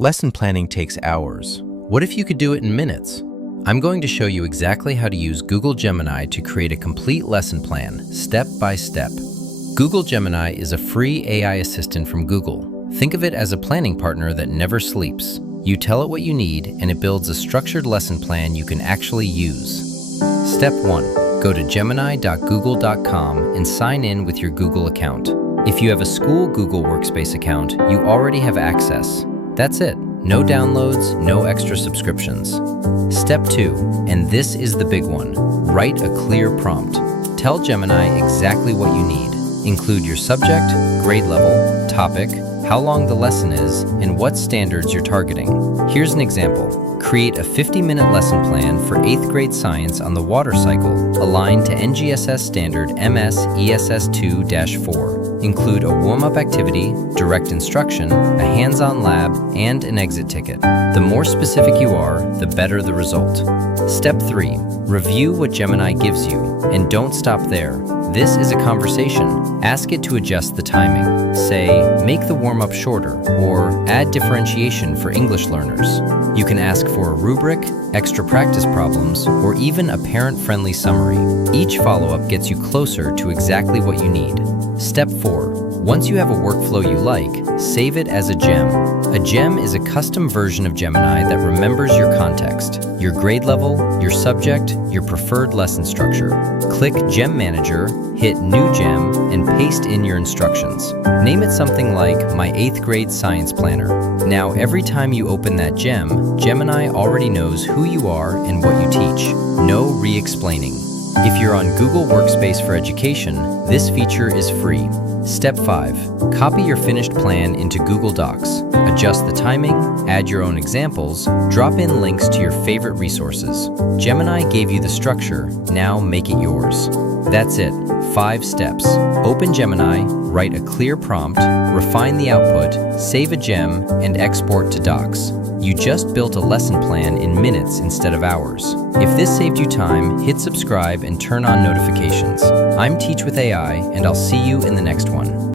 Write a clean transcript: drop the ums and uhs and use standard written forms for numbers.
Lesson planning takes hours. What if you could do it in minutes? I'm going to show you exactly how to use Google Gemini to create a complete lesson plan, step by step. Google Gemini is a free AI assistant from Google. Think of it as a planning partner that never sleeps. You tell it what you need, and it builds a structured lesson plan you can actually use. Step 1. Go to gemini.google.com and sign in with your Google account. If you have a school Google Workspace account, you already have access. That's it. No downloads, no extra subscriptions. Step 2, and this is the big one. Write a clear prompt. Tell Gemini exactly what you need. Include your subject, grade level, topic, how long the lesson is, and what standards you're targeting. Here's an example. Create a 50-minute lesson plan for 8th grade science on the water cycle, aligned to NGSS standard MS ESS 2-4. Include a warm-up activity, direct instruction, a hands-on lab, and an exit ticket. The more specific you are, the better the result. Step 3. Review what Gemini gives you, and don't stop there. This is a conversation. Ask it to adjust the timing. Say, make the warm-up shorter, or add differentiation for English learners. You can ask for a rubric, extra practice problems, or even a parent-friendly summary. Each follow-up gets you closer to exactly what you need. Step 4. Once you have a workflow you like, save it as a gem. A gem is a custom version of Gemini that remembers your context, your grade level, your subject, your preferred lesson structure. Click Gem Manager, hit New Gem, and paste in your instructions. Name it something like My 8th Grade Science Planner. Now, every time you open that gem, Gemini already knows who you are and what you teach. No re-explaining. If you're on Google Workspace for Education, this feature is free. Step 5. Copy your finished plan into Google Docs. Adjust the timing, add your own examples, drop in links to your favorite resources. Gemini gave you the structure, now make it yours. That's it. 5 steps. Open Gemini, write a clear prompt, refine the output, save a gem, and export to Docs. You just built a lesson plan in minutes instead of hours. If this saved you time, hit subscribe and turn on notifications. I'm Teach with AI, and I'll see you in the next one.